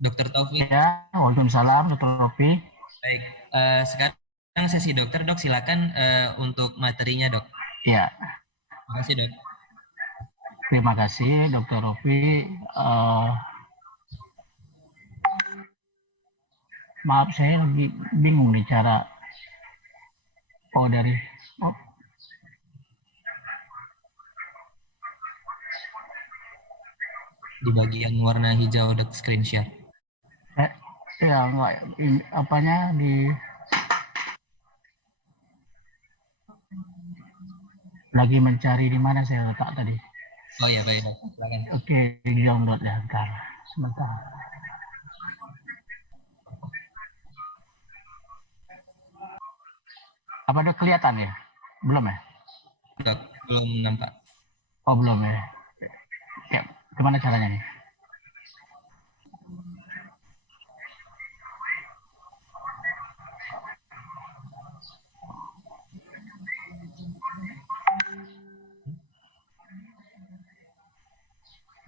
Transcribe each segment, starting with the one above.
Dokter Taufik. Ya, waalaikumsalam, Dr. Rofi. Baik, sekarang sesi dokter, dok silakan untuk materinya dok. Ya, Terima kasih dok. terima kasih, Dr. Rofi. Maaf, saya lagi bingung nih cara. Oh, dari. Oh, Di bagian warna hijau dok screen share. eh, ya, enggak. Apanya di. Lagi mencari di mana saya letak tadi. Oh ya baik dok, silakan. Oke, di download ya, bentar. Sebentar. Apa udah kelihatan ya? Belum ya? Dok, belum nampak. Oh, belum ya. Ya, gimana caranya nih?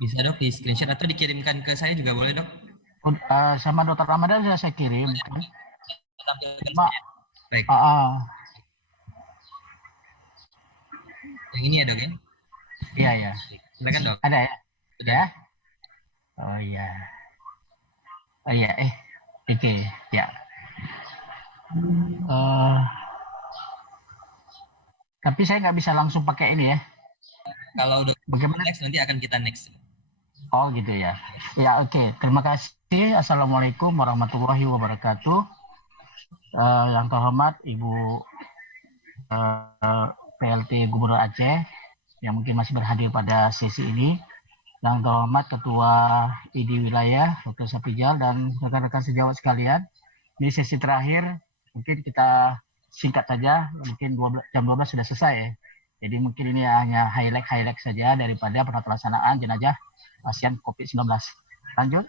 Bisa dok di screenshot atau dikirimkan ke saya juga boleh dok. Sama Dokter Ramadan sudah saya kirim kan. Tampilkan Cuma, saja. Baik, yang ini ya dok ya. iya ya. Silakan dok. Ada ya? Sudah Ya. dok. Oh iya. Oh iya. Oke ya. Eh, tapi saya nggak bisa langsung pakai ini ya. Kalau dok Bagaimana? next nanti akan kita next. Oh gitu ya. Ya oke. Terima kasih. Assalamualaikum warahmatullahi wabarakatuh. Yang terhormat Ibu PLT Gubernur Aceh yang mungkin masih berhadir pada sesi ini. Yang terhormat Ketua ID Wilayah Dr. Sapijal dan rekan-rekan sejawat sekalian. Ini sesi terakhir. Mungkin kita singkat saja. Mungkin jam 12 sudah selesai ya. Jadi mungkin ini hanya highlight saja daripada penata pelaksanaan jenazah pasien COVID-19. Lanjut.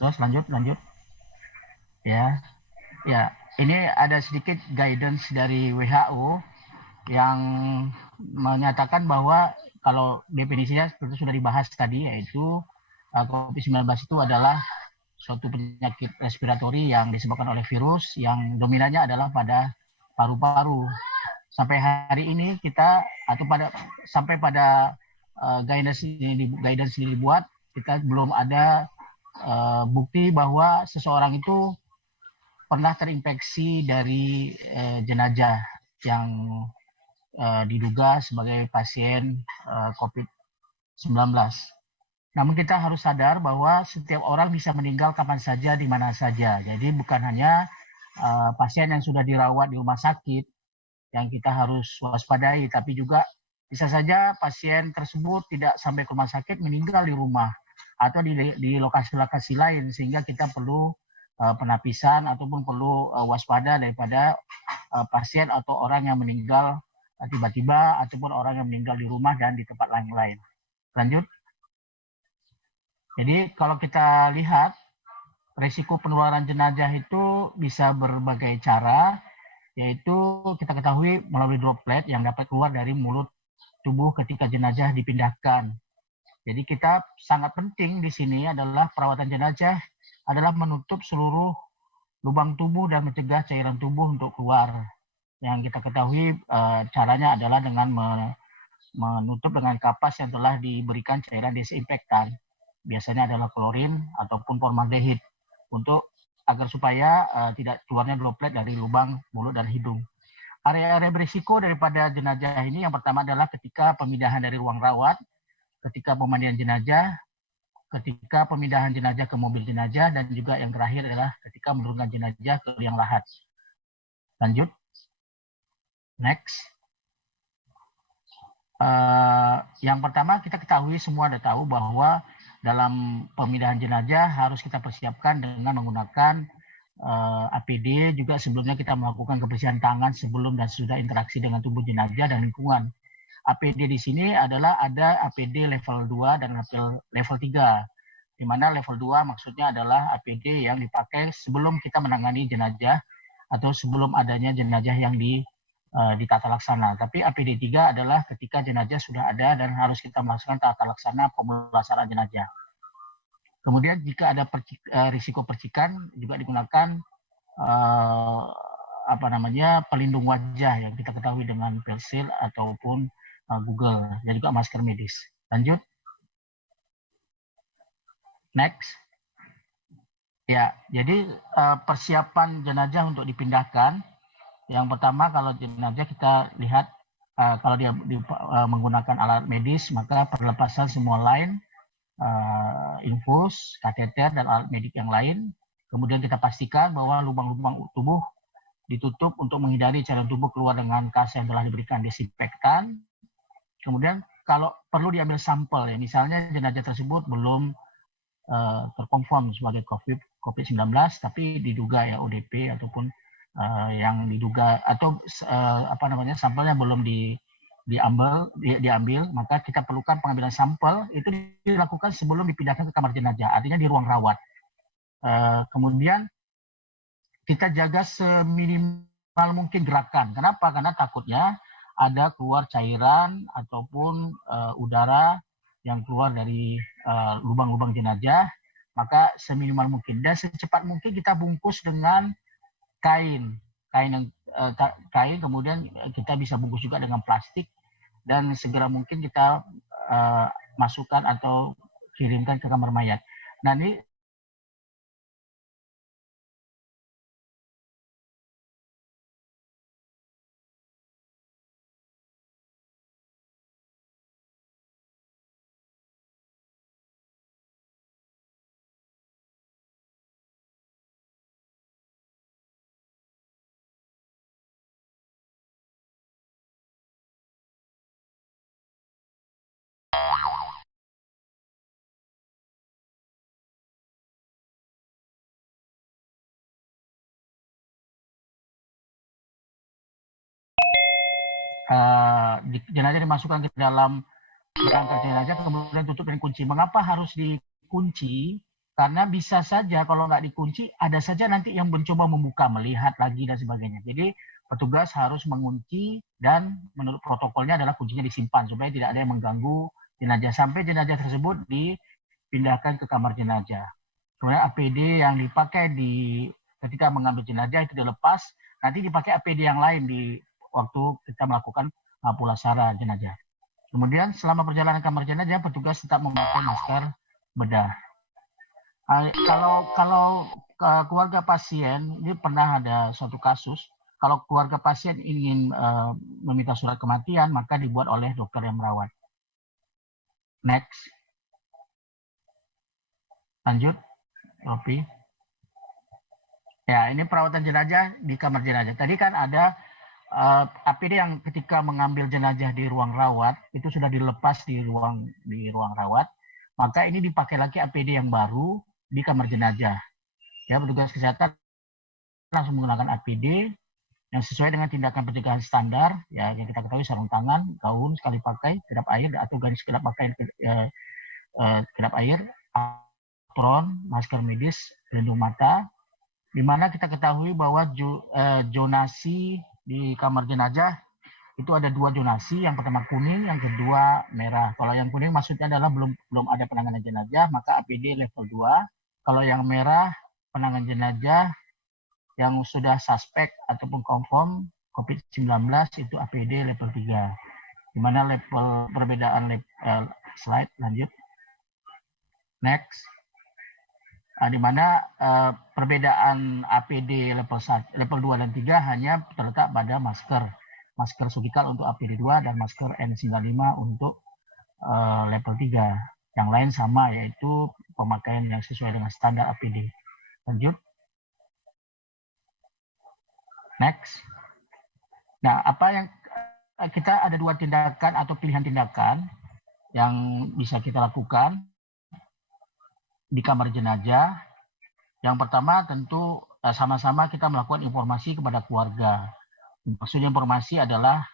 Terus lanjut. Ya. Ya, ini ada sedikit guidance dari WHO yang menyatakan bahwa kalau definisinya seperti sudah dibahas tadi, yaitu COVID-19 itu adalah suatu penyakit respiratori yang disebabkan oleh virus yang dominannya adalah pada paru-paru. Sampai hari ini kita atau sampai pada guidance ini dibuat, kita belum ada bukti bahwa seseorang itu pernah terinfeksi dari jenazah yang diduga sebagai pasien COVID-19. Namun kita harus sadar bahwa setiap orang bisa meninggal kapan saja, di mana saja. Jadi bukan hanya pasien yang sudah dirawat di rumah sakit yang kita harus waspadai, tapi juga bisa saja pasien tersebut tidak sampai ke rumah sakit, meninggal di rumah atau di lokasi-lokasi lain, sehingga kita perlu penapisan ataupun perlu waspada daripada pasien atau orang yang meninggal tiba-tiba ataupun orang yang meninggal di rumah dan di tempat lain-lain. Lanjut. Jadi kalau kita lihat risiko penularan jenazah itu bisa berbagai cara, yaitu kita ketahui melalui droplet yang dapat keluar dari mulut tubuh ketika jenazah dipindahkan. Jadi kita sangat penting di sini adalah perawatan jenazah adalah menutup seluruh lubang tubuh dan mencegah cairan tubuh untuk keluar. Yang kita ketahui caranya adalah dengan menutup dengan kapas yang telah diberikan cairan desinfektan. Biasanya adalah klorin ataupun formaldehid untuk agar supaya tidak keluarnya droplet dari lubang mulut dan hidung. Area-area berisiko daripada jenazah ini yang pertama adalah ketika pemindahan dari ruang rawat, ketika pemandian jenazah, ketika pemindahan jenazah ke mobil jenazah, dan juga yang terakhir adalah ketika menurunkan jenazah ke liang lahat. Lanjut. Next. Yang pertama kita ketahui, semua ada tahu bahwa dalam pemindahan jenazah harus kita persiapkan dengan menggunakan APD. Juga sebelumnya kita melakukan kebersihan tangan sebelum dan sesudah interaksi dengan tubuh jenazah dan lingkungan. APD di sini adalah ada APD level 2 dan level 3. Di mana level 2 maksudnya adalah APD yang dipakai sebelum kita menangani jenazah atau sebelum adanya jenazah yang ditata laksana. Tapi APD 3 adalah ketika jenazah sudah ada dan harus kita melaksanakan tata laksana pemulasaran jenazah. Kemudian jika ada risiko percikan juga digunakan pelindung wajah yang kita ketahui dengan face shield ataupun Google, dan juga masker medis. Lanjut. Next. Ya, jadi persiapan jenazah untuk dipindahkan. Yang pertama, kalau jenazah kita lihat kalau dia menggunakan alat medis, maka perlepasan semua lain, infus, kateter, dan alat medik yang lain. Kemudian kita pastikan bahwa lubang-lubang tubuh ditutup untuk menghindari cairan tubuh keluar dengan kas yang telah diberikan desinfektan. Kemudian kalau perlu diambil sampel, ya misalnya jenazah tersebut belum terkonfirm sebagai COVID-19, tapi diduga ya ODP ataupun yang diduga atau sampelnya belum diambil, maka kita perlukan pengambilan sampel. Itu dilakukan sebelum dipindahkan ke kamar jenazah, artinya di ruang rawat. Kemudian kita jaga seminimal mungkin gerakan. Kenapa? Karena takutnya ada keluar cairan ataupun udara yang keluar dari lubang-lubang jenazah, maka seminimal mungkin dan secepat mungkin kita bungkus dengan kain, kemudian kita bisa bungkus juga dengan plastik, dan segera mungkin kita masukkan atau kirimkan ke kamar mayat. Nah, ini jenazah dimasukkan ke dalam berangkat jenazah, kemudian tutup dengan kunci. Mengapa harus dikunci? Karena bisa saja kalau nggak dikunci, ada saja nanti yang mencoba membuka, melihat lagi dan sebagainya. Jadi petugas harus mengunci, dan menurut protokolnya adalah kuncinya disimpan supaya tidak ada yang mengganggu jenazah sampai jenazah tersebut dipindahkan ke kamar jenazah. Kemudian APD yang dipakai ketika mengambil jenazah itu dilepas, nanti dipakai APD yang lain di waktu kita melakukan pulasaran jenazah. Kemudian selama perjalanan kamar jenazah, petugas tetap memakai masker bedah. Kalau keluarga pasien, ini pernah ada suatu kasus, kalau keluarga pasien ingin meminta surat kematian, maka dibuat oleh dokter yang merawat. Next. Lanjut, Ropi. Ya, ini perawatan jenazah di kamar jenazah. Tadi kan ada APD yang ketika mengambil jenazah di ruang rawat itu sudah dilepas di ruang rawat, maka ini dipakai lagi APD yang baru di kamar jenazah. Ya, petugas kesehatan langsung menggunakan APD yang sesuai dengan tindakan pencegahan standar, ya yang kita ketahui sarung tangan, gaun sekali pakai, kedap air atau garis kedap pakai kedap air, apron, masker medis, pelindung mata. Di mana kita ketahui bahwa zonasi di kamar jenazah itu ada 2 zonasi, yang pertama kuning, yang kedua merah. Kalau yang kuning maksudnya adalah belum ada penanganan jenazah, maka APD level 2. Kalau yang merah penanganan jenazah yang sudah suspek ataupun confirm COVID-19 itu APD level 3. Di mana level perbedaan slide, lanjut. Next. Di mana perbedaan APD level 2 dan 3 hanya terletak pada masker surgical untuk APD 2 dan masker N95 untuk level 3. Yang lain sama, yaitu pemakaian yang sesuai dengan standar APD. Lanjut. Next. Nah, apa yang kita ada 2 tindakan atau pilihan tindakan yang bisa kita lakukan di kamar jenazah. Yang pertama tentu sama-sama kita melakukan informasi kepada keluarga. Maksud informasi adalah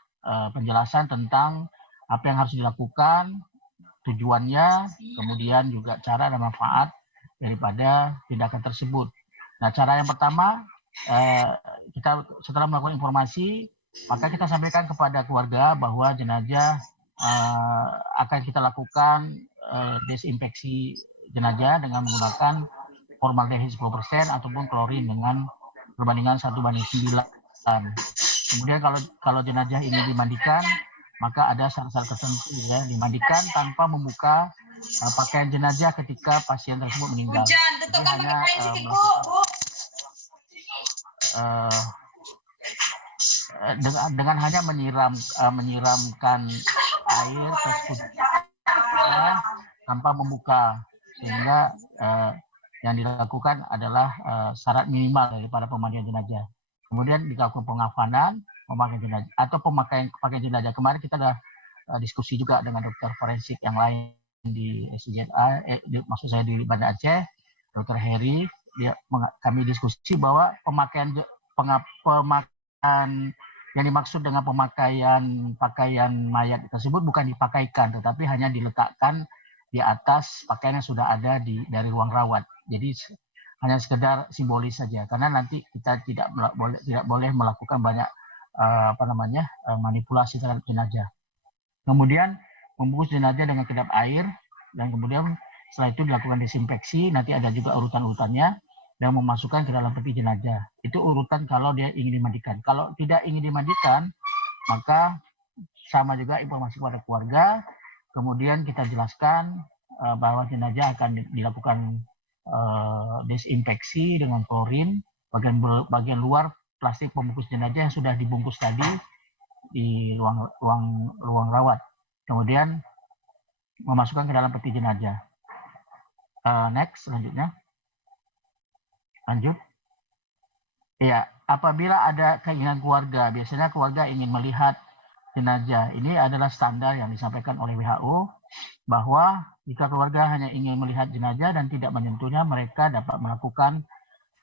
penjelasan tentang apa yang harus dilakukan, tujuannya, kemudian juga cara dan manfaat daripada tindakan tersebut. Nah, cara yang pertama, kita setelah melakukan informasi, maka kita sampaikan kepada keluarga bahwa jenazah akan kita lakukan desinfeksi jenazah dengan menggunakan formaldehid 10% ataupun klorin dengan perbandingan 1:9. Kemudian kalau jenazah ini dimandikan, maka ada syarat-syarat tertentu ya, dimandikan tanpa membuka pakaian jenazah ketika pasien tersebut meninggal. Jadi hanya dengan hanya menyiramkan air ke sekujurnya tanpa membuka, sehingga yang dilakukan adalah syarat minimal daripada pemandian jenazah. Kemudian dilakukan pengafanan, pemakaian jenazah atau pemakaian jenazah. Kemarin kita sudah diskusi juga dengan dokter forensik yang lain di SUZA, maksud saya di Banda Aceh, Dokter Heri. Kami diskusi bahwa pemakaian yang dimaksud dengan pemakaian pakaian mayat tersebut bukan dipakaikan, tetapi hanya diletakkan di atas pakaian yang sudah ada dari ruang rawat. Jadi hanya sekedar simbolis saja, karena nanti kita tidak boleh melakukan banyak manipulasi terhadap jenazah. Kemudian membungkus jenazah dengan kedap air, dan kemudian setelah itu dilakukan desinfeksi. Nanti ada juga urutan-urutannya, dan memasukkan ke dalam peti jenazah. Itu urutan kalau dia ingin dimandikan. Kalau tidak ingin dimandikan, maka sama juga informasi kepada keluarga. Kemudian kita jelaskan bahwa jenazah akan dilakukan desinfeksi dengan klorin. Bagian luar plastik pembungkus jenazah yang sudah dibungkus tadi di ruang rawat. Kemudian memasukkan ke dalam peti jenazah. Next, selanjutnya. Lanjut. Ya, apabila ada keinginan keluarga, biasanya keluarga ingin melihat jenazah. Ini adalah standar yang disampaikan oleh WHO, bahwa jika keluarga hanya ingin melihat jenazah dan tidak menyentuhnya, mereka dapat melakukan.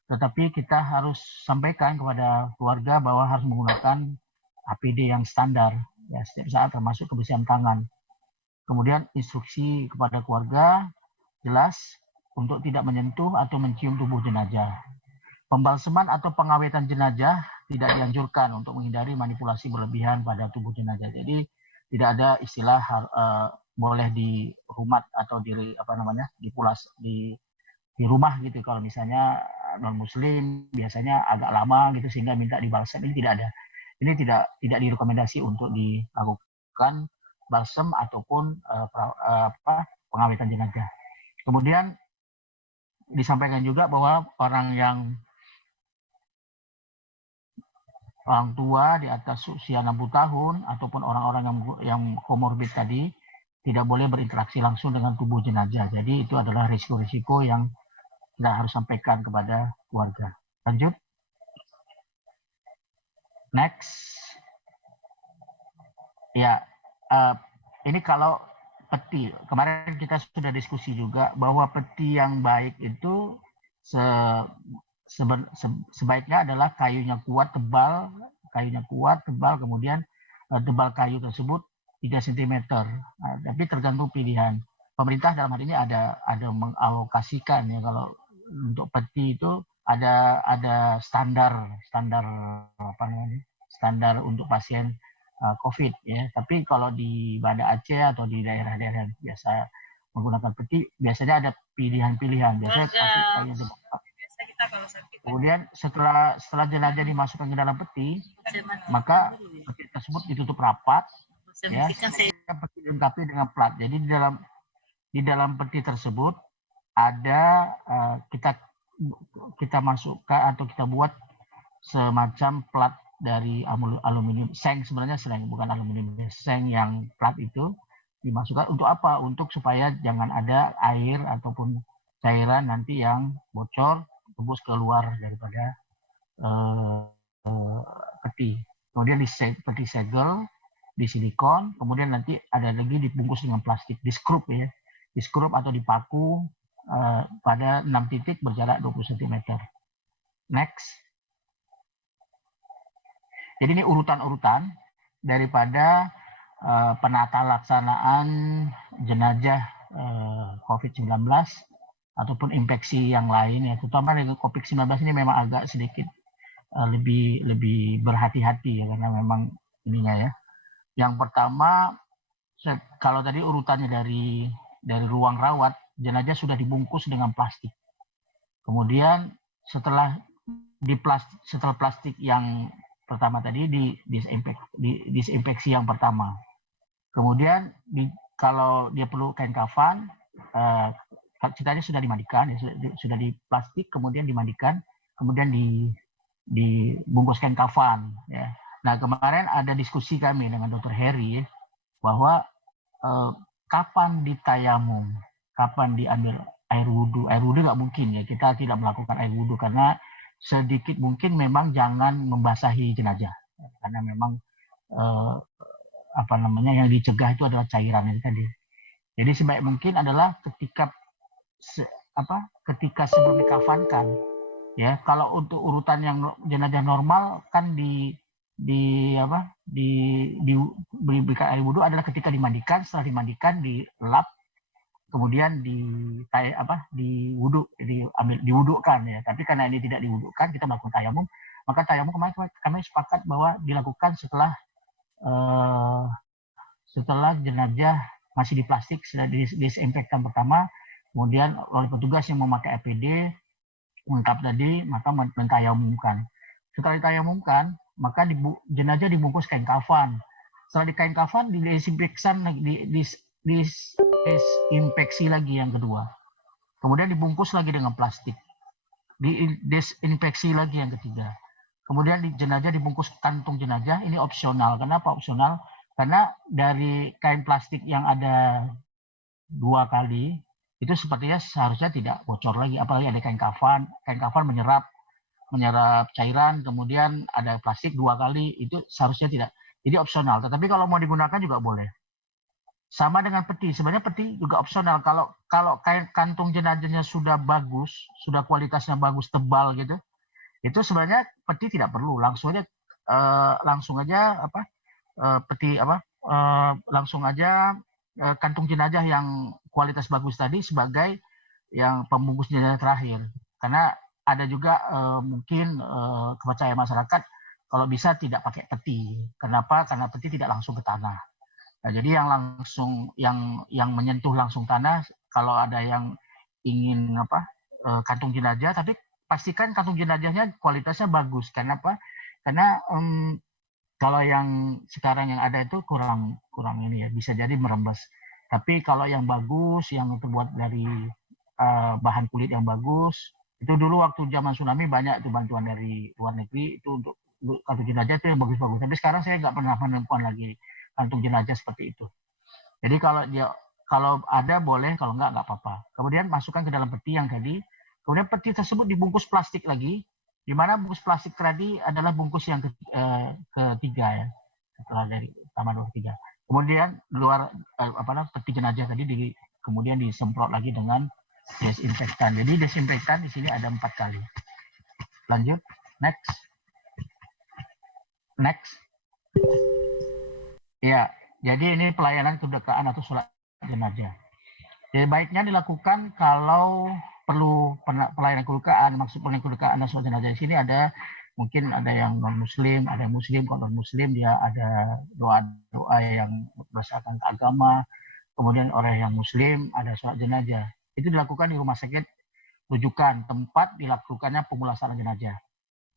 Tetapi kita harus sampaikan kepada keluarga bahwa harus menggunakan APD yang standar ya, setiap saat, termasuk kebersihan tangan. Kemudian instruksi kepada keluarga jelas untuk tidak menyentuh atau mencium tubuh jenazah. Pembalseman atau pengawetan jenazah tidak dianjurkan untuk menghindari manipulasi berlebihan pada tubuh jenazah. Jadi tidak ada istilah boleh dirumat atau di rumah gitu. Kalau misalnya non muslim biasanya agak lama gitu sehingga minta dibalsem, ini tidak ada. Ini tidak direkomendasi untuk dilakukan balsem ataupun pengawetan jenazah. Kemudian disampaikan juga bahwa orang tua di atas usia 60 tahun ataupun orang-orang yang komorbid tadi tidak boleh berinteraksi langsung dengan tubuh jenazah. Jadi itu adalah risiko-risiko yang kita harus sampaikan kepada keluarga. Lanjut. Next. Ya, ini kalau peti. Kemarin kita sudah diskusi juga bahwa peti yang baik itu sebaiknya adalah kayunya kuat, tebal, kemudian tebal kayu tersebut 3 cm. Tapi tergantung pilihan. Pemerintah dalam hal ini ada mengalokasikan ya, kalau untuk peti itu ada standar untuk pasien COVID ya. Tapi kalau di Banda Aceh atau di daerah-daerah yang biasa menggunakan peti, biasanya ada pilihan-pilihan. Biasanya kayu kemudian setelah jenazah dimasukkan ke dalam peti, maka peti tersebut ditutup rapat ya, peti dilengkapi dengan plat. Jadi di dalam peti tersebut ada kita masukkan atau kita buat semacam plat dari aluminium, seng, sebenarnya seng, bukan aluminium, seng yang plat itu dimasukkan untuk apa? Untuk supaya jangan ada air ataupun cairan nanti yang bocor tembus keluar daripada peti. Kemudian peti segel, di silikon, kemudian nanti ada lagi dibungkus dengan plastik, diskrup ya, diskrup atau dipaku pada 6 titik berjarak 20 cm. Next. Jadi ini urutan-urutan daripada penata laksanaan jenazah COVID-19 ataupun infeksi yang lain ya, terutama dengan COVID-19 ini memang agak sedikit lebih berhati-hati ya, karena memang ininya ya. Yang pertama, kalau tadi urutannya dari ruang rawat jenazah sudah dibungkus dengan plastik. Kemudian setelah plastik yang pertama tadi disinfeksi yang pertama. Kemudian kalau dia perlu kain kafan, ceritanya sudah dimandikan, ya, sudah di plastik, kemudian dimandikan, kemudian dibungkus kain kafan. Ya. Nah, kemarin ada diskusi kami dengan Dr. Heri bahwa kapan ditayamum, kapan diambil air wudhu. Air wudhu nggak mungkin ya, kita tidak melakukan air wudhu karena sedikit mungkin memang jangan membasahi jenazah, karena memang yang dicegah itu adalah cairan itu tadi. Jadi sebaik mungkin adalah ketika sebelum dikafankan, ya. Kalau untuk urutan yang jenazah normal kan diberikan air wudhu adalah ketika dimandikan, setelah dimandikan dilap, kemudian diwudhukan ya. Tapi karena ini tidak diwudhukan, kita melakukan tayamum. Maka tayamum kami sepakat bahwa dilakukan setelah jenazah masih di plastik, sudah disinfektan pertama, kemudian oleh petugas yang memakai APD lengkap tadi, maka mentayamumkan. Setelah ditayamumkan, maka jenazah dibungkus kain kafan. Setelah di kain kafan, disinfeksi lagi yang kedua. Kemudian dibungkus lagi dengan plastik. Disinfeksi lagi yang ketiga. Kemudian jenazah dibungkus kantung jenazah. Ini opsional. Kenapa opsional? Karena dari kain plastik yang ada 2 kali, itu sepertinya seharusnya tidak bocor lagi. Apalagi ada kain kafan. Kain kafan menyerap cairan, kemudian ada plastik 2 kali, itu seharusnya tidak. Jadi opsional. Tetapi kalau mau digunakan juga boleh. Sama dengan peti. Sebenarnya peti juga opsional. Kalau kain kantung jenazahnya sudah bagus, sudah kualitasnya bagus, tebal gitu, itu sebenarnya peti tidak perlu. Langsung aja kantung jenazah yang kualitas bagus tadi sebagai yang pembungkus jenazah terakhir. Karena ada juga mungkin kepercayaan masyarakat kalau bisa tidak pakai peti. Kenapa? Karena peti tidak langsung ke tanah. Nah, jadi yang menyentuh langsung tanah, kalau ada yang ingin kantung jenazah, tapi pastikan kantung jenazahnya kualitasnya bagus. Kenapa? Karena kalau yang sekarang yang ada itu kurang ini ya, bisa jadi merembes. Tapi kalau yang bagus, yang terbuat dari bahan kulit yang bagus, itu dulu waktu zaman tsunami banyak itu bantuan dari luar negeri itu untuk kantung jenazah itu yang bagus-bagus. Tapi sekarang saya nggak pernah menemukan lagi kantung jenazah seperti itu. Jadi kalau ada boleh, kalau nggak apa-apa. Kemudian masukkan ke dalam peti yang tadi. Kemudian peti tersebut dibungkus plastik lagi, di mana bungkus plastik tadi adalah bungkus yang ketiga ya, setelah dari pertama 2 3. Kemudian luar peti jenazah tadi kemudian disemprot lagi dengan desinfektan. Jadi desinfektan di sini ada 4 kali. Lanjut, next. Ya, jadi ini pelayanan kedukaan atau sholat jenazah. Jadi baiknya dilakukan kalau perlu pelayanan kedukaan. Maksud pelayanan kedukaan dan sholat jenazah di sini mungkin ada yang non muslim, ada yang muslim. Kalau non muslim dia ada doa yang berdasarkan agama. Kemudian orang yang muslim ada sholat jenazah. Itu dilakukan di rumah sakit rujukan, tempat dilakukannya pemulasaran jenazah.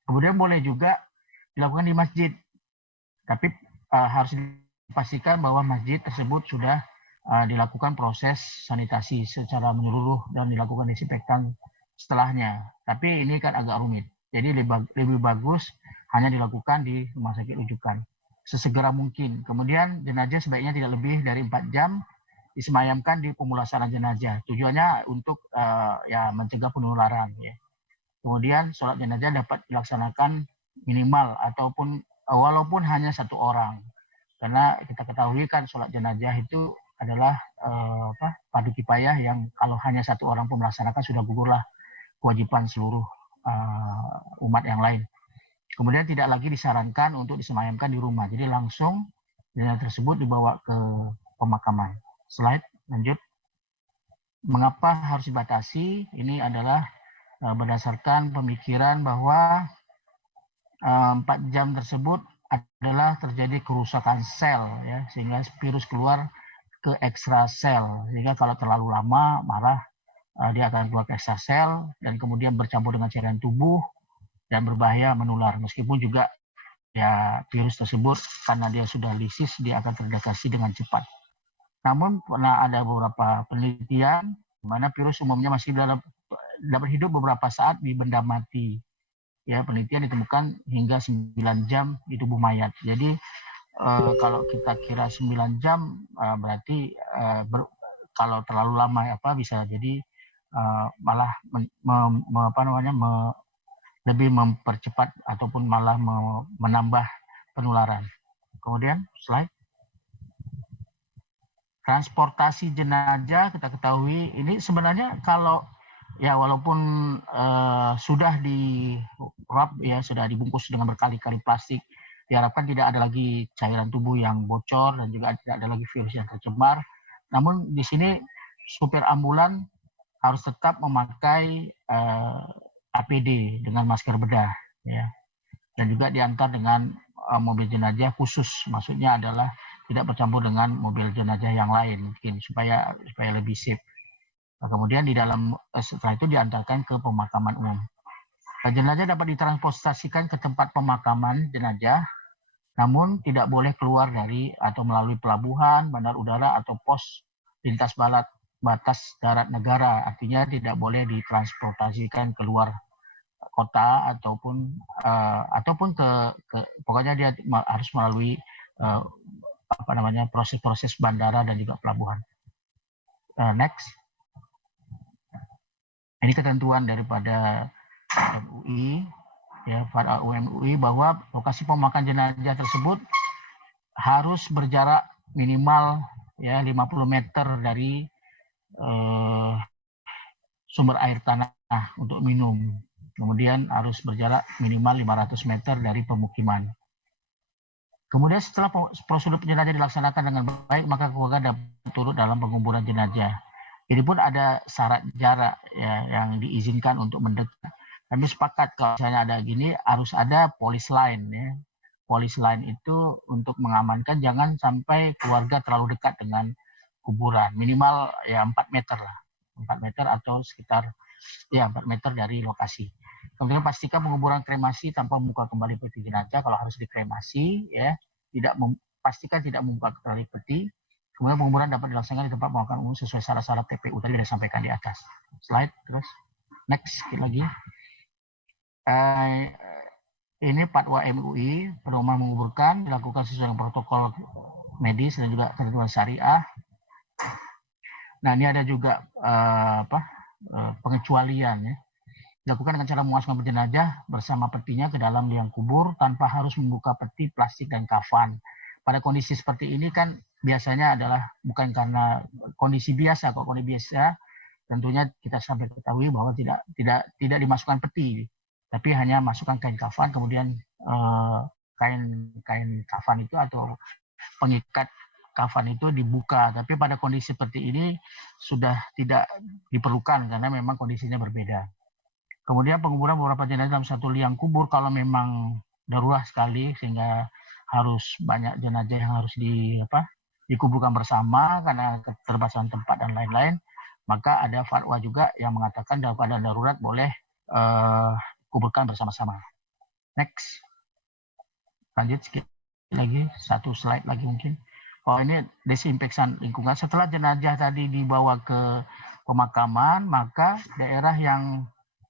Kemudian boleh juga dilakukan di masjid, tapi harus dipastikan bahwa masjid tersebut sudah dilakukan proses sanitasi secara menyeluruh dan dilakukan desinfektan setelahnya. Tapi ini kan agak rumit. Jadi lebih bagus hanya dilakukan di rumah sakit rujukan sesegera mungkin. Kemudian jenazah sebaiknya tidak lebih dari 4 jam disemayamkan di pemulasaran jenazah. Tujuannya untuk mencegah penularan. Ya. Kemudian sholat jenazah dapat dilaksanakan minimal ataupun walaupun hanya 1 orang. Karena kita ketahui kan sholat jenazah itu adalah fardu kifayah yang kalau hanya 1 orang pun melaksanakan sudah gugurlah kewajiban seluruh umat yang lain. Kemudian tidak lagi disarankan untuk disemayamkan di rumah. Jadi langsung jenazah tersebut dibawa ke pemakaman. Slide lanjut. Mengapa harus dibatasi? Ini adalah berdasarkan pemikiran bahwa 4 jam tersebut adalah terjadi kerusakan sel ya, sehingga virus keluar ke ekstra sel. Sehingga kalau terlalu lama dia akan keluar ke ekstrasel dan kemudian bercampur dengan cairan tubuh dan berbahaya menular. Meskipun juga ya virus tersebut karena dia sudah lisis, dia akan terdeteksi dengan cepat. Namun pernah ada beberapa penelitian di mana virus umumnya masih dapat hidup beberapa saat di benda mati. Ya, penelitian ditemukan hingga 9 jam di tubuh mayat. Jadi kalau kita kira 9 jam berarti kalau terlalu lama bisa jadi malah lebih mempercepat ataupun malah menambah penularan. Kemudian slide. Transportasi jenazah kita ketahui ini sebenarnya kalau ya walaupun sudah sudah dibungkus dengan berkali-kali plastik, diharapkan tidak ada lagi cairan tubuh yang bocor dan juga tidak ada lagi virus yang tercemar. Namun di sini supir ambulan harus tetap memakai APD dengan masker bedah, ya, dan juga diantar dengan mobil jenazah khusus, maksudnya adalah tidak bercampur dengan mobil jenazah yang lain mungkin supaya lebih safe. Nah, kemudian setelah itu diantarkan ke pemakaman umum. Jenazah dapat ditransportasikan ke tempat pemakaman jenazah, namun tidak boleh keluar dari atau melalui pelabuhan, bandar udara atau pos lintas batas darat negara. Artinya tidak boleh ditransportasikan keluar kota ataupun pokoknya dia harus melalui proses-proses bandara dan juga pelabuhan. Next. Ini ketentuan daripada MUI, ya, Fatwa MUI bahwa lokasi pemakaman jenazah tersebut harus berjarak minimal ya 50 meter dari sumber air tanah untuk minum. Kemudian harus berjarak minimal 500 meter dari pemukiman. Kemudian setelah prosedur jenazah dilaksanakan dengan baik, maka keluarga dapat turut dalam penguburan jenazah. Ini pun ada syarat jarak ya, yang diizinkan untuk mendekat. Kami sepakat kalau misalnya ada gini harus ada polis line ya. Polis line itu untuk mengamankan jangan sampai keluarga terlalu dekat dengan kuburan. Minimal ya 4 meter lah. 4 meter atau sekitar ya 4 meter dari lokasi. Kemudian pastikan penguburan kremasi tanpa membuka kembali peti jenazah. Kalau harus dikremasi ya pastikan tidak membuka kembali peti. Kemudian penguburan dapat dilaksanakan di tempat pemakaman umum sesuai syarat-syarat TPU tadi sudah disampaikan di atas. Slide terus. Next lagi. Ini Fatwa MUI, pedoman menguburkan dilakukan sesuai dengan protokol medis dan juga ketentuan syariah. Nah, ini ada juga pengecualian ya. Dilakukan dengan cara memasukkan jenazah bersama petinya ke dalam liang kubur tanpa harus membuka peti, plastik dan kafan. Pada kondisi seperti ini kan biasanya adalah bukan karena kondisi biasa. Kalau kondisi biasa tentunya kita sampai ketahui bahwa tidak dimasukkan peti, tapi hanya masukkan kain kafan, kemudian kain kafan itu atau pengikat kafan itu dibuka. Tapi pada kondisi seperti ini sudah tidak diperlukan karena memang kondisinya berbeda. Kemudian penguburan beberapa jenazah dalam satu liang kubur kalau memang darurat sekali sehingga harus banyak jenazah yang harus dikuburkan bersama karena keterbatasan tempat dan lain-lain, maka ada fatwa juga yang mengatakan dalam keadaan darurat boleh kuburkan bersama-sama. Next. Lanjut sedikit lagi, satu slide lagi mungkin. Oh, ini desinfektan lingkungan. Setelah jenazah tadi dibawa ke pemakaman, maka daerah yang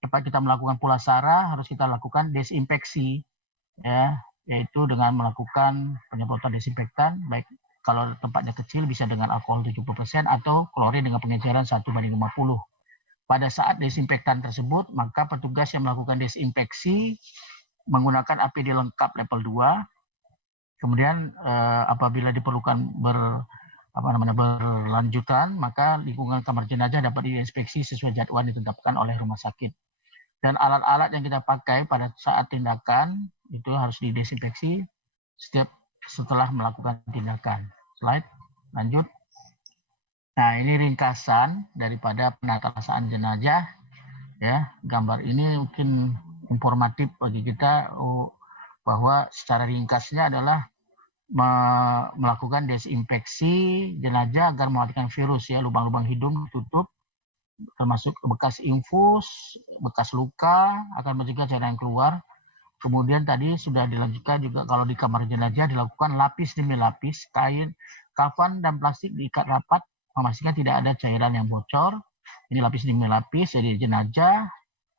tempat kita melakukan pulasara harus kita lakukan desinfeksi, ya, yaitu dengan melakukan penyemprotan desinfektan, baik kalau tempatnya kecil bisa dengan alkohol 70% atau klorin dengan pengejaran 1:50. Pada saat desinfektan tersebut, maka petugas yang melakukan desinfeksi menggunakan APD lengkap level 2. Kemudian apabila diperlukan berlanjutan, maka lingkungan kamar jenazah dapat diinspeksi sesuai jadwal ditetapkan oleh rumah sakit. Dan alat-alat yang kita pakai pada saat tindakan itu harus didesinfeksi setelah melakukan tindakan. Slide, lanjut. Nah, ini ringkasan daripada penataan jenazah. Ya, gambar ini mungkin informatif bagi kita bahwa secara ringkasnya adalah melakukan desinfeksi jenazah agar mematikan virus ya, lubang-lubang hidung ditutup, termasuk bekas infus, bekas luka, akan mencegah cairan yang keluar. Kemudian tadi sudah dilanjutkan juga kalau di kamar jenazah dilakukan lapis demi lapis, kain, kafan dan plastik diikat rapat, memastikan tidak ada cairan yang bocor. Ini lapis demi lapis, jadi jenazah,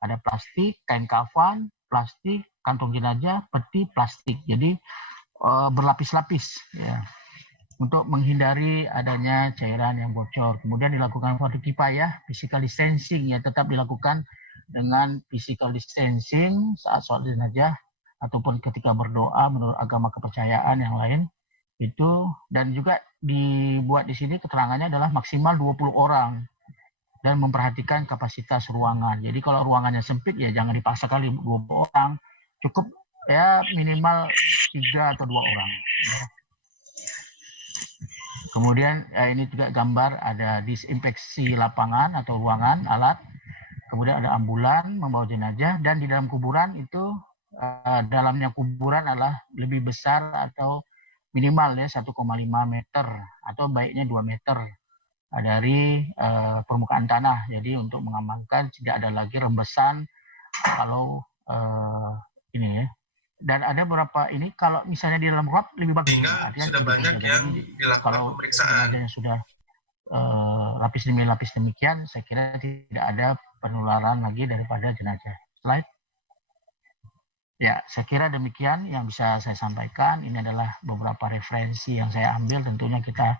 ada plastik, kain kafan, plastik, kantong jenazah, peti, plastik. Jadi berlapis-lapis ya, untuk menghindari adanya cairan yang bocor. Kemudian dilakukan fardu kifayah, physical distancing ya, tetap dilakukan dengan physical distancing saat sholat jenazah ataupun ketika berdoa menurut agama kepercayaan yang lain itu. Dan juga dibuat di sini keterangannya adalah maksimal 20 orang dan memperhatikan kapasitas ruangan. Jadi kalau ruangannya sempit ya jangan dipaksa kali 20 orang, cukup ya minimal 3 atau 2 orang ya. Kemudian ini juga gambar ada disinfeksi lapangan atau ruangan, alat. Kemudian ada ambulan membawa jenazah, dan di dalam kuburan itu dalamnya kuburan adalah lebih besar atau minimal ya 1,5 meter atau baiknya 2 meter dari permukaan tanah. Jadi untuk mengamankan tidak ada lagi rembesan kalau ini ya. Dan ada beberapa ini kalau misalnya di dalam ruang lebih bagus. Sehingga sudah banyak yang dilakukan pemeriksaan. Kalau sudah lapis demi lapis demikian, saya kira tidak ada penularan lagi daripada jenazah. Slide. Ya, saya kira demikian yang bisa saya sampaikan. Ini adalah beberapa referensi yang saya ambil. Tentunya kita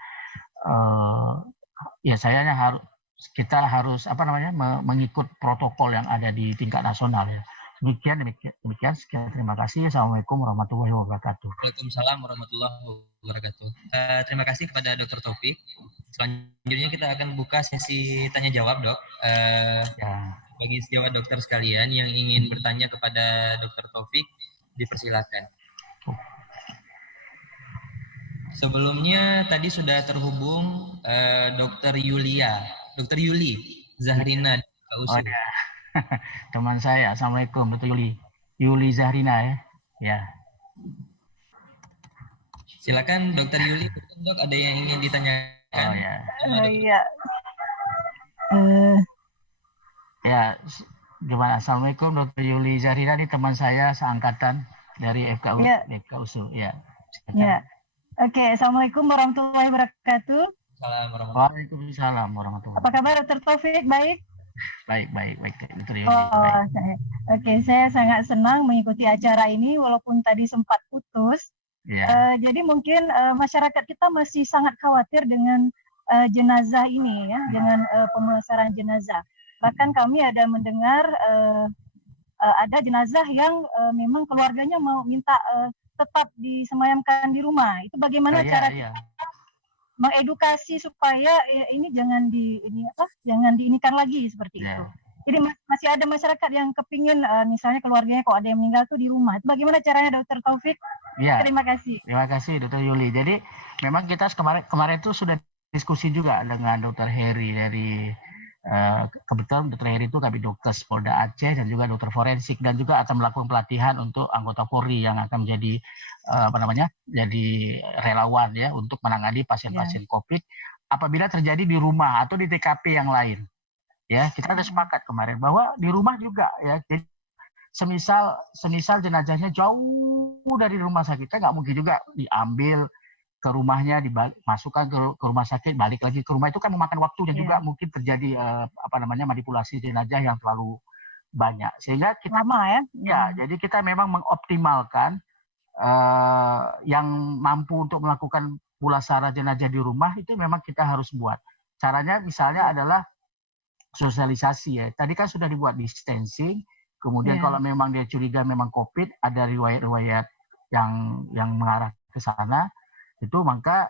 ya kita harus mengikut protokol yang ada di tingkat nasional ya. Demikian sekian, terima kasih. Assalamualaikum warahmatullahi wabarakatuh. Waalaikumsalam warahmatullahi wabarakatuh. Terima kasih kepada Dr. Taufik. Selanjutnya kita akan buka sesi tanya jawab, Dok. Bagi sejawat dokter sekalian yang ingin bertanya kepada Dr. Taufik, dipersilakan. Sebelumnya tadi sudah terhubung Dr. Dr. Yuli Zahrina Oh ya. Teman saya. Assalamualaikum Dr. Yuli Zahrina ya. Ya. Silakan Dr. Yuli, Dok, ada yang ingin ditanyakan? Oh ya. Iya. Ya, gimana? Assalamualaikum Dr. Yuli Zahrina, ini teman saya seangkatan dari FKU. Ya. FKUSU ya. Ya. Oke, Assalamualaikum warahmatullahi wabarakatuh. Waalaikumsalam warahmatullahi wabarakatuh. Apa kabar Dr. Taufik? Baik? Baik. Dr. Yuli. Oke, saya sangat senang mengikuti acara ini walaupun tadi sempat putus. Ya. Jadi mungkin masyarakat kita masih sangat khawatir dengan jenazah ini ya, dengan pemulasaran jenazah. Bahkan kami ada mendengar ada jenazah yang memang keluarganya mau minta tetap disemayamkan di rumah. Itu bagaimana cara kita mengedukasi supaya ini jangan diinikan lagi seperti itu. Jadi masih ada masyarakat yang kepingin misalnya keluarganya kalau ada yang meninggal tuh di rumah. Itu bagaimana caranya Dr. Taufik? Ya. Terima kasih. Terima kasih Dr. Yuli. Jadi memang kita kemarin itu sudah diskusi juga dengan Dr. Heri dari kebetulan Dr. Heri itu Kabid Dokes Polda Aceh dan juga dokter forensik, dan juga akan melakukan pelatihan untuk anggota Polri yang akan menjadi jadi relawan ya untuk menangani pasien-pasien COVID apabila terjadi di rumah atau di TKP yang lain. Ya, kita ada sepakat kemarin bahwa di rumah juga ya. Jadi semisal jenazahnya jauh dari rumah sakit, kita nggak mungkin juga diambil ke rumahnya, dimasukkan ke rumah sakit, balik lagi ke rumah, itu kan memakan waktu dan juga mungkin terjadi manipulasi jenazah yang terlalu banyak, sehingga kita lama ya. Jadi kita memang mengoptimalkan yang mampu untuk melakukan pulasara jenazah di rumah itu memang kita harus buat. Caranya misalnya adalah sosialisasi ya. Tadi kan sudah dibuat distancing, kemudian kalau memang dia curiga memang COVID, ada riwayat-riwayat yang mengarah ke sana. Itu maka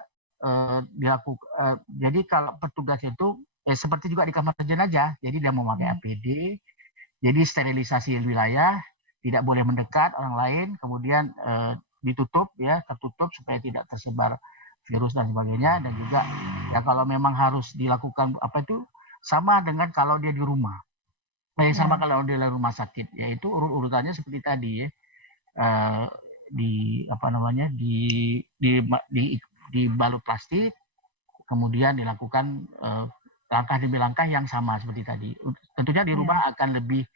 jadi kalau petugas itu seperti juga di kamar jenazah, jadi dia memakai APD, jadi sterilisasi wilayah, tidak boleh mendekat orang lain, kemudian tertutup supaya tidak tersebar virus dan sebagainya. Dan juga ya kalau memang harus dilakukan sama dengan kalau dia di rumah, sama kalau dia di rumah sakit, yaitu urutannya seperti tadi ya. Dibalut plastik, kemudian dilakukan langkah demi langkah yang sama seperti tadi. Tentunya di rumah akan lebih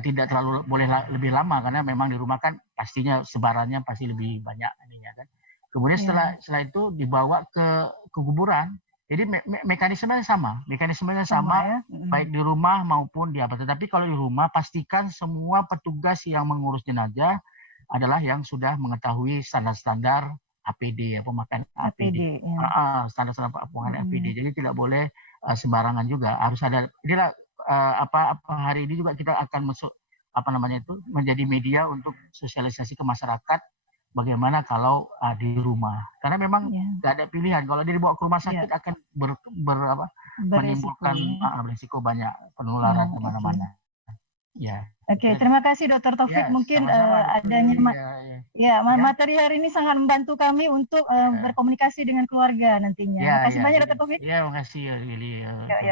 tidak terlalu boleh lebih lama karena memang di rumah kan pastinya sebarannya pasti lebih banyak ininya kan. Kemudian setelah itu dibawa ke kuburan. Jadi mekanismenya sama ya. Baik di rumah maupun di apa. Tetapi kalau di rumah pastikan semua petugas yang mengurus jenazah adalah yang sudah mengetahui standar-standar APD, pemakaian APD. Standar-standar pemakaian APD. Jadi tidak boleh sembarangan juga. Harus ada. Inilah hari ini juga kita akan menjadi media untuk sosialisasi ke masyarakat. Bagaimana kalau di rumah? Karena memang nggak ada pilihan. Kalau dibawa ke rumah sakit akan menimbulkan berisiko banyak penularan kemana-mana. Ya. Oke, terima kasih Dr. Taufik. Mungkin adanya materi hari ini sangat membantu kami untuk berkomunikasi dengan keluarga nantinya. Terima kasih banyak Dr. Taufik. Ya, terima kasih Lili.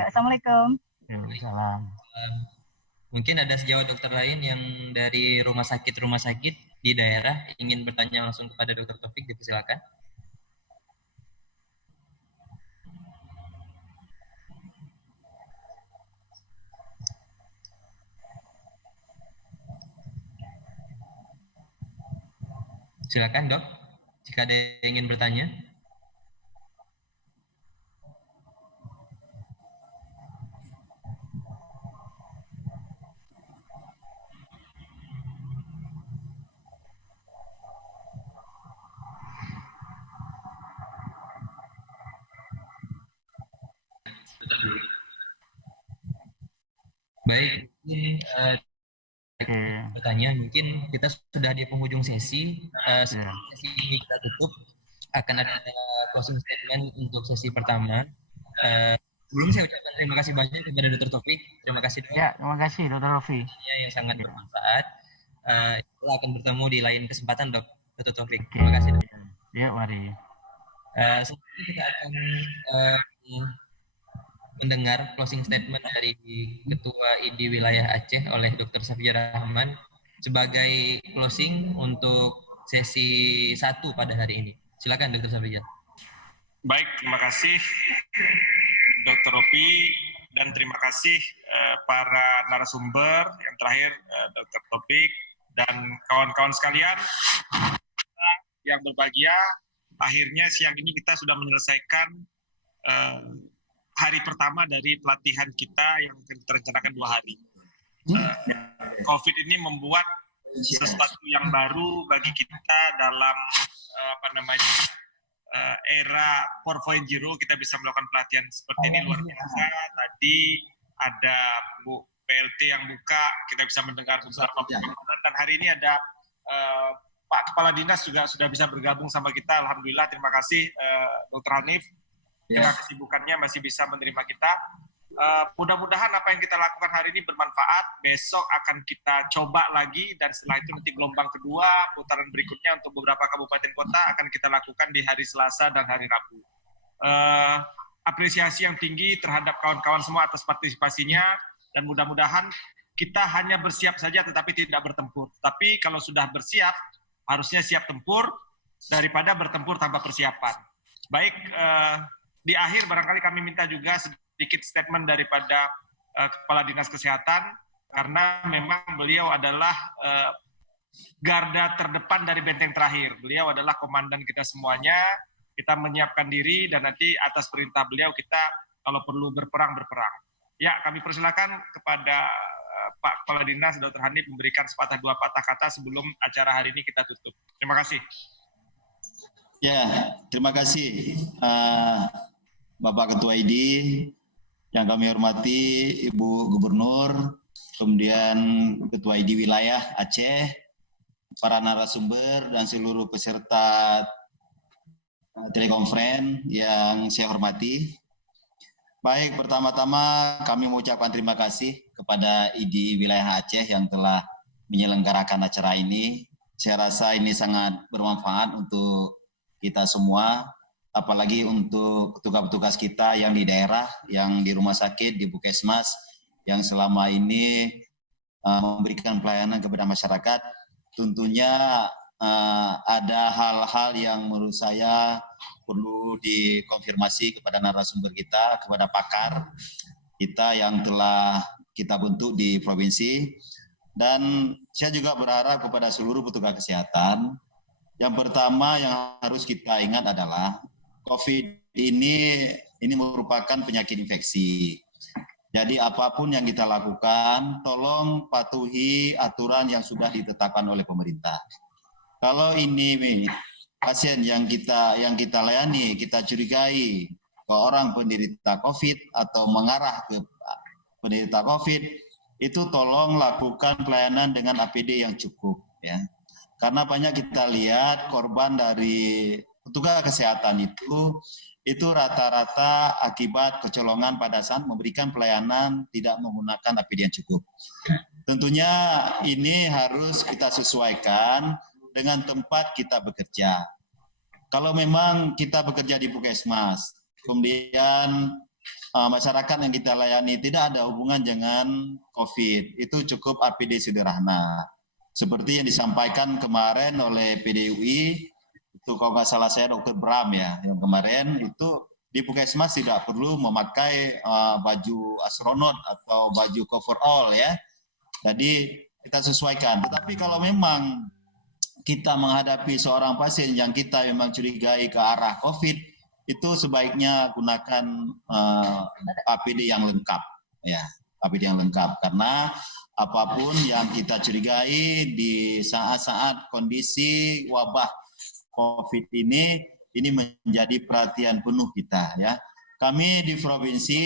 Assalamualaikum. Waalaikumsalam. Mungkin ada sejawat dokter lain yang dari rumah sakit di daerah ingin bertanya langsung kepada Dr. Taufik, dipersilakan. Silakan Dok, jika ada yang ingin bertanya. Baik, bertanya, mungkin kita sudah di penghujung sesi. Sesi ini kita tutup, akan ada closing statement untuk sesi pertama. Sebelum saya ucapkan terima kasih banyak kepada Dr. Taufik. Terima kasih Dok. Ya, terima kasih Dr. Taufik. Yang sangat bermanfaat. Kita akan bertemu di lain kesempatan Dr. Taufik. Terima kasih Dok. Ya, mari. Selanjutnya kita akan mendengar closing statement dari Ketua ID Wilayah Aceh oleh Dr. Safiyar Rahman sebagai closing untuk sesi 1 pada hari ini. Silakan Dr. Safiyar. Baik, terima kasih Dr. Ropi dan terima kasih para narasumber yang terakhir Dr. Taufik dan kawan-kawan sekalian yang berbahagia. Akhirnya siang ini kita sudah menyelesaikan hari pertama dari pelatihan kita yang terencanakan 2 hari. COVID ini membuat sesuatu yang baru bagi kita dalam era 4.0. Kita bisa melakukan pelatihan seperti ini luar biasa. Tadi ada Bu PLT yang buka, kita bisa mendengar beberapa pengumuman, dan hari ini ada Pak Kepala Dinas juga sudah bisa bergabung sama kita. Alhamdulillah, terima kasih Dr. Hanif. Terima kesibukannya masih bisa menerima kita. Mudah-mudahan apa yang kita lakukan hari ini bermanfaat. Besok akan kita coba lagi dan setelah itu nanti gelombang kedua, putaran berikutnya untuk beberapa kabupaten kota akan kita lakukan di hari Selasa dan hari Rabu. Apresiasi yang tinggi terhadap kawan-kawan semua atas partisipasinya dan mudah-mudahan kita hanya bersiap saja tetapi tidak bertempur. Tapi kalau sudah bersiap, harusnya siap tempur daripada bertempur tanpa persiapan. Baik, di akhir barangkali kami minta juga sedikit statement daripada Kepala Dinas Kesehatan, karena memang beliau adalah garda terdepan dari benteng terakhir. Beliau adalah komandan kita semuanya, kita menyiapkan diri dan nanti atas perintah beliau kita kalau perlu berperang. Ya, kami persilakan kepada Pak Kepala Dinas Dr. Hanif memberikan sepatah dua patah kata sebelum acara hari ini kita tutup. Terima kasih. Ya, terima kasih Bapak Ketua ID, yang kami hormati Ibu Gubernur, kemudian Ketua ID Wilayah Aceh, para narasumber dan seluruh peserta telekonferensi yang saya hormati. Baik, pertama-tama kami mengucapkan terima kasih kepada ID Wilayah Aceh yang telah menyelenggarakan acara ini. Saya rasa ini sangat bermanfaat untuk kita semua, apalagi untuk petugas-petugas kita yang di daerah, yang di rumah sakit, di Puskesmas, yang selama ini memberikan pelayanan kepada masyarakat. Tentunya ada hal-hal yang menurut saya perlu dikonfirmasi kepada narasumber kita, kepada pakar kita yang telah kita bentuk di provinsi. Dan saya juga berharap kepada seluruh petugas kesehatan, yang pertama yang harus kita ingat adalah COVID ini merupakan penyakit infeksi. Jadi apapun yang kita lakukan, tolong patuhi aturan yang sudah ditetapkan oleh pemerintah. Kalau ini pasien yang kita layani, kita curigai ke orang penderita COVID atau mengarah ke penderita COVID, itu tolong lakukan pelayanan dengan APD yang cukup, ya. Karena banyak kita lihat korban dari petugas kesehatan itu rata-rata akibat kecolongan pada saat memberikan pelayanan tidak menggunakan APD yang cukup. Tentunya ini harus kita sesuaikan dengan tempat kita bekerja. Kalau memang kita bekerja di Puskesmas, kemudian masyarakat yang kita layani tidak ada hubungan dengan COVID, itu cukup APD sederhana. Seperti yang disampaikan kemarin oleh PDUI, itu kalau nggak salah saya Dr. Bram ya, yang kemarin itu di Puskesmas tidak perlu memakai baju astronot atau baju coverall ya. Jadi kita sesuaikan. Tetapi kalau memang kita menghadapi seorang pasien yang kita memang curigai ke arah COVID, itu sebaiknya gunakan APD yang lengkap ya, APD yang lengkap, karena apapun yang kita curigai di saat-saat kondisi wabah COVID ini menjadi perhatian penuh kita ya. Kami di provinsi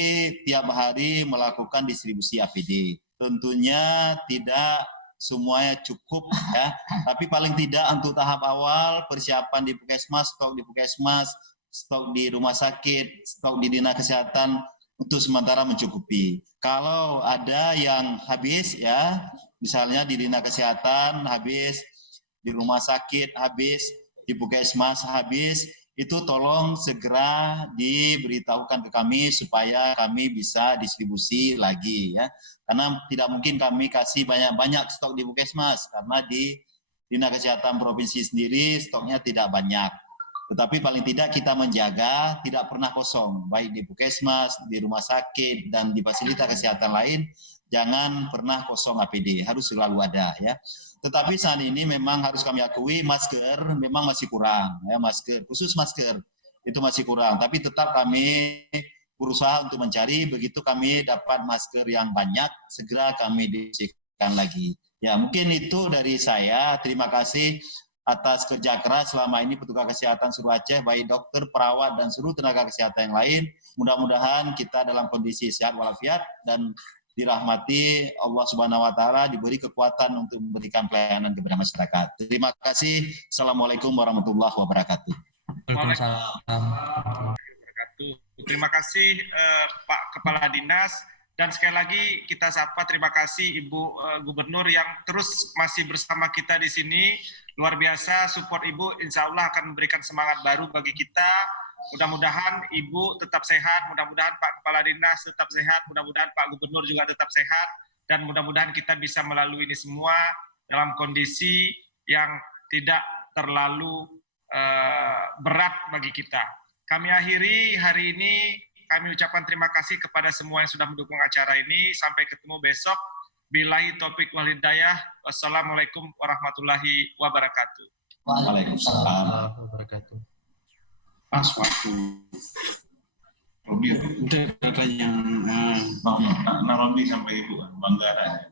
tiap hari melakukan distribusi APD. Tentunya tidak semuanya cukup ya, tapi paling tidak untuk tahap awal persiapan di Puskesmas, stok di rumah sakit, stok di dinas kesehatan untuk sementara mencukupi. Kalau ada yang habis ya, misalnya di dinas kesehatan habis, di rumah sakit habis, di Puskesmas habis, itu tolong segera diberitahukan ke kami supaya kami bisa distribusi lagi ya. Karena tidak mungkin kami kasih banyak-banyak stok di Puskesmas karena di Dinas Kesehatan Provinsi sendiri stoknya tidak banyak. Tetapi paling tidak kita menjaga tidak pernah kosong, baik di Puskesmas, di rumah sakit dan di fasilitas kesehatan lain, jangan pernah kosong APD, harus selalu ada ya. Tetapi saat ini memang harus kami akui masker memang masih kurang ya, khusus masker itu masih kurang, tapi tetap kami berusaha untuk mencari, begitu kami dapat masker yang banyak segera kami distribusikan lagi. Ya, mungkin itu dari saya. Terima kasih atas kerja keras selama ini petugas kesehatan seluruh Aceh, baik dokter, perawat dan seluruh tenaga kesehatan yang lain. Mudah-mudahan kita dalam kondisi sehat walafiat dan dirahmati Allah Subhanahu wa taala, diberi kekuatan untuk memberikan pelayanan kepada masyarakat. Terima kasih. Assalamualaikum warahmatullahi wabarakatuh. Waalaikumsalam. Terima kasih Pak Kepala Dinas, dan sekali lagi kita sapa terima kasih Ibu Gubernur yang terus masih bersama kita di sini. Luar biasa support Ibu, insya Allah akan memberikan semangat baru bagi kita. Mudah-mudahan Ibu tetap sehat, mudah-mudahan Pak Kepala Dinas tetap sehat, mudah-mudahan Pak Gubernur juga tetap sehat, dan mudah-mudahan kita bisa melalui ini semua dalam kondisi yang tidak terlalu berat bagi kita. Kami akhiri hari ini, kami ucapkan terima kasih kepada semua yang sudah mendukung acara ini. Sampai ketemu besok. Billahi taufik wal hidayah. Wassalamualaikum warahmatullahi wabarakatuh. Waalaikumsalam warahmatullahi wabarakatuh. Pas waktu Robi itu katanya Robi sampai Ibu Banggara.